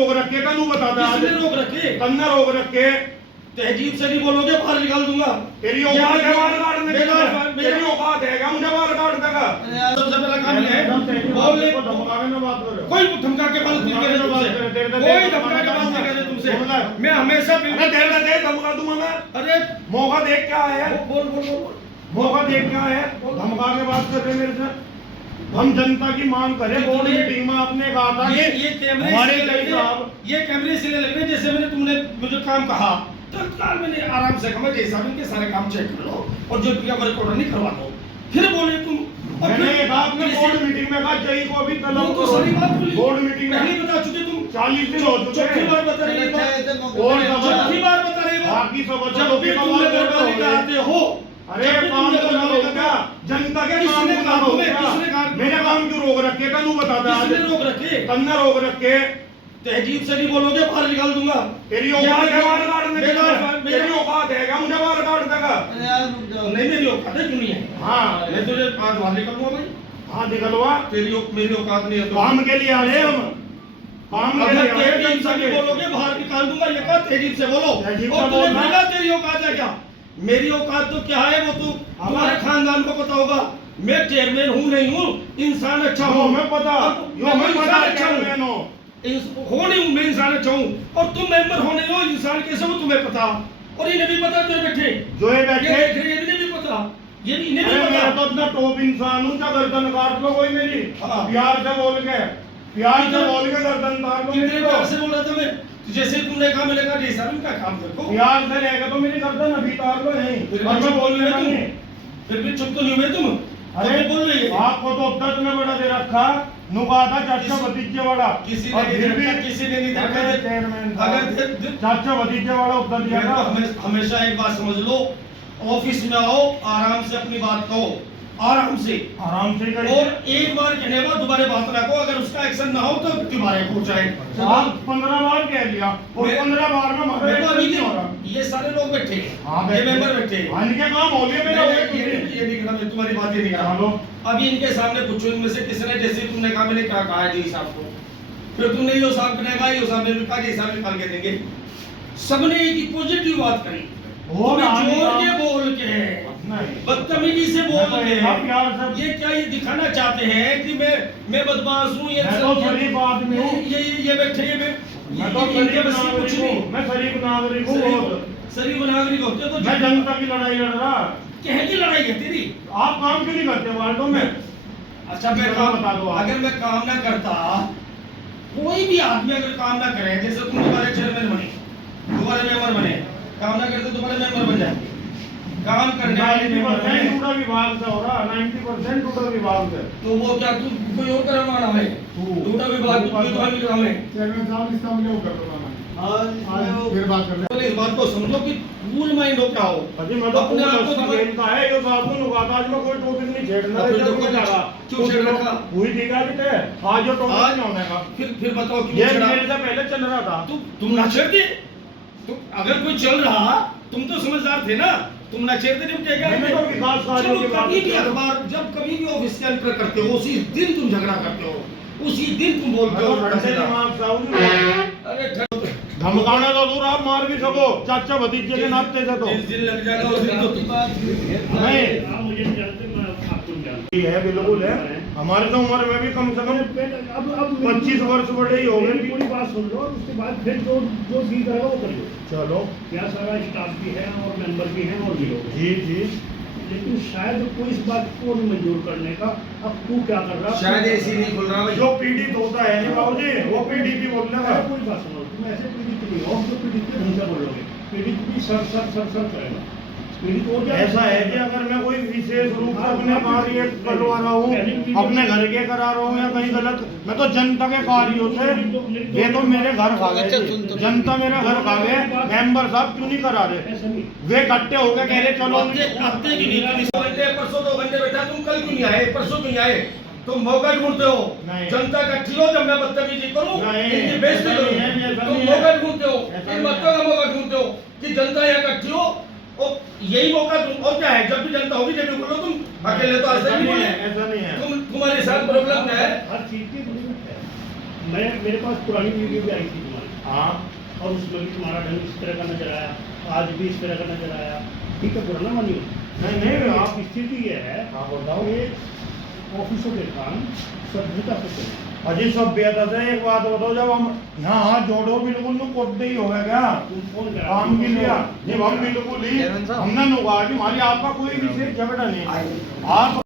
रोक रखे तू बता दे। किसने रोक रखे? कन्ना रोक रखे। तहजीब से नहीं बोलोगे बाहर निकाल दूंगा। तेरी औकात है बाल काटने की? तेरी औकात है क्या मुझे बाल काट देगा? सबसे पहला काम ये है बोलने को धमकावे ना बात करो। कोई धमका के बात नहीं करे तुमसे, कोई धमका के बात नहीं करे तुमसे। मैं हमेशा अरे दे धमका दूंगा मैं। अरे मौका देख क्या है? बोल बोल बोल मौका देख क्या है? धमका के बात कर रहे मेरे से। हम जनता की मांग करें। बोर्ड मीटिंग में आपने कहा था ये कैमरे हमारे इसलिए कई लग रहे साहब हैं, ये कैमरे इसलिए लग रहे हैं जैसे मैंने तुमने मुझे काम कहा तत्काल मैंने आराम से कहा जैसा इनके सारे काम चेक कर लो और जो किया रिकॉर्डर नहीं करवा दो। फिर बोले तुम और मैंने फिर कहा आपने बोर्ड मीटिंग में कहा जय को अभी तलब वो तो सारी बात बोली बोर्ड मीटिंग में पहले बता चुके तुम 40 दिन हो चुके चौथी हैं। बार बता रही है और चौथी बार बता रही है बाकी सब जब भी तुम वर्गाली कराते हो। अरे काम तो ना होगा क्या? जनता के काम किसने को ना कहा रोक तुम्हें? क्या? किसने कहा? मेरे काम क्यों रोक रखे तू बता दे। किसने रोक रखे? कन्ना रोक रखे। तहजीब से नहीं बोलोगे बाहर निकाल दूंगा। तेरी औकात है बाल काटने की? मेरा- तेरी औकात है क्या मुझे बाल काट देगा? नहीं मेरी औकात है क्यों नहीं है? हाँ मैं तुझे आज बाहर निकल दूंगा भाई। हाँ निकलवा। मेरी औकात नहीं है तो काम के लिए आ रहे हम। काम के अगर लिए आ रहे तहजीब से नहीं बोलोगे बाहर निकाल दूंगा। ये कहा तहजीब से बोलो तहजीब और से तुम्हें बोलना। बोला तेरी औकात है क्या? मेरी औकात तो क्या है वो तो हमारे खानदान को पता होगा। मैं चेयरमैन हूँ नहीं हूँ इंसान अच्छा यो हूँ हमें पता यो हमें पता है अच्छा हूँ चेयरमैन हो। हो नहीं हूँ मैं इंसान अच्छा हूँ और तुम मेंबर हो नहीं हो इंसान कैसे हो तुम्हें पता और इन्हें भी पता जो बैठे जो ये ये बैठे देख रहे हैं, इन्हें भी पता ये इन्हें भी अरे पता। मैं तो इतना टॉप इंसान हूँ क्या गर्दन काट लो कोई मेरी? हाँ। प्यार से बोल के गर्दन काट लो कितने मेरी प्यार तो। से बोल रहा था मैं तो जैसे तुमने कहा मैंने कहा जैसा भी क्या काम करो प्यार से रहेगा तो मेरी गर्दन अभी तार लो यहीं। फिर और भी मैं चुप बोल नहीं रहा हुए नहीं। तुम फिर भी चुप तो नहीं हुए तुम अरे अरे बोल रही है आपको तो दर्द में बड़ा दे रखा नुका था चाचा भतीजे वाला। किसी और ने फिर नहीं भी देखा किसी ने नहीं अरे देखा चेयरमैन था। अगर चाचा भतीजे वाला उत्तर दिया था। हमेशा एक बात समझ लो ऑफिस में आओ आराम से अपनी बात कहो आराम से आराम से करिए। और एक बार कहने के बाद दोबारा बात ना कहो अगर उसका एक्शन ना हो तो दोबारा पूछाए। आप 15 बार कह लिया और मैं- 15 बार में हमारा देखो अभी नहीं हो रहा। ये सारे लोग बैठे हाँ, हैं ये मेंबर बैठे हैं। हाँ, इनके काम हो गए मेरा ये नहीं कहा मैं तुम्हारी बात ये नहीं कहा चलो। अभी इनके सामने पूछो इनमें से किसने जैसे तुमने कहा मैंने क्या कहा है जी साहब को फिर तुमने यो साहब ने कहा यो साहब ने भी कहा जी साहब निकाल के देंगे। सबने एक पॉजिटिव बात करी वो तुमने जोर आदमी के बोल के नहीं। बदतमीजी से बोल मैं तो के आप प्यार से- ये क्या ये दिखाना चाहते हैं कि मैं बदमाश हूँ ये मैं तो शरीफ आदमी हूँ। ये बैठे ये मैं तो इनके शरीफ बस की कुछ नागरिक नहीं हूँ। मैं शरीफ नागरिक हूँ बहुत। शरीफ नागरिक होते तो मैं जनता की लड़ाई लड़ रहा। कह की लड़ाई है तेरी। आप काम क्यों नहीं करते वार्डों में? अच्छा मैं चलो काम बता दो आप। अगर मैं काम ना करता कोई भी आदमी अगर काम ना करे जैसे तुम दोबारा चेयरमैन बने दोबारा मेंबर बने काम ना करते दोबारा मेंबर बन जाए काम करने वाले 90% मेंबर टूटा विभाग से हो रहा। 90% टूटा विभाग से। तो वो क्या तू कोई और करवाना है टूटा विभाग तो कोई तो काम है। चेयरमैन साहब इसका मुझे वो कर दो आज फिर बात कर ले। पहले इस बात को समझो कि कूल माइंड हो क्या हो अजी मैं तो अपने आप को अपने समझ- खेल का है यो साहब को नुकाता आज मैं कोई टॉपिक नहीं छेड़ना है। फिर तो जब कुछ- लगा क्यों छेड़ रखा? हुई ठीक है बेटे आज जो टॉपिक आज- नहीं होने का। फिर बताओ ये क्यों मेरे से पहले चल रहा था। तुम ना छेड़ते तुम अगर कोई चल रहा तुम तो समझदार थे ना तुम ना छेड़ते तुम क्या मैंने तो विकास कार्यों चलो की बात कभी भी की। अखबार जब कभी भी ऑफिस के अंदर करते हो उसी दिन तुम झगड़ा करते हो उसी दिन तुम बोलते हो मैं तो ठंडे दिमाग से हूँ। अरे धमकाना तो दूर आप मार भी सको चाचा भतीजे के नाते से तो जिस दिन लग जाएगा उस दिन तो नहीं आप मुझे नहीं जानते मैं आपको नहीं जानता। ये है बिल्कुल है। हमारे तो उम्र में भी कम से कम अब 25 वर्ष बड़े ही हो मेरी गए। पूरी बात सुन लो और उसके बाद फिर जो जो सी करेगा वो करिए। चलो क्या सारा स्टाफ भी है और मेंबर भी हैं और भी लोग हैं। जी जी लेकिन शायद कोई इस बात को नहीं मंजूर करने का। अब तू क्या कर रहा शायद ऐसी नहीं खुल रहा भाई जो पीड़ित होता है नहीं बाबू जी वो पीड़ित ही बोलने का। मैं कोई बात सुनो तुम ऐसे पीड़ित नहीं हो जो पीड़ित के ढंग से बोलोगे पीड़ित भी सर सर सर सर करेगा पीड़ित हो जाए। ऐसा है कि अगर मैं कोई विशेष रूप से अपने कार्य करवा रहा हूँ अपने घर के करा रहा हूँ या कहीं गलत मैं तो जनता के कार्यों से ये तो मेरे घर खा गए जनता मेरा घर खा गए मेंबर साहब क्यों नहीं करा रहे ऐसा नहीं वे इकट्ठे हो गए कह रहे चलो हफ्ते की नहीं तुम इस घंटे परसों 2 घंटे बैठा तुम कल क्यों नहीं आए परसों क्यों नहीं आए तुम मौका ढूंढते हो नहीं। जनता इकट्ठी हो जब मैं बदतमीजी करूं नहीं, इनकी बेइज्जती ऐसा करूं नहीं है, ऐसा तुम नहीं है। मौका ढूंढते हो ऐसा इन नहीं बातों है। का मौका ढूंढते हो कि जनता यहाँ इकट्ठी हो और यही मौका तुम और क्या है जब भी जनता होगी जब भी बोलो तुम अकेले तो ऐसे ऐसा नहीं नहीं बोले है ऐसा नहीं है तुम्हारे साथ प्रॉब्लम क्या है हर चीज की लिमिट है। मैं मेरे पास पुरानी वीडियो भी आई थी हाँ और उसमें भी तुम्हारा ढंग इस तरह का नजर आया, आज भी इस तरह का नजर आया, ठीक है, पुराना मानिए। नहीं आप स्थिति ये है, हाँ बताओ। ये ऑफिसों के काम सभ्यता से चले। अजी सभ्यता से एक बात बताओ, जब हम यहाँ हाथ जोड़ो बिल्कुल तो कोटते ही हो गया क्या तुम फोन करा काम के लिए? जब हम बिल्कुल ही हमने नुका कि हमारी आपका कोई विशेष झगड़ा नहीं, आप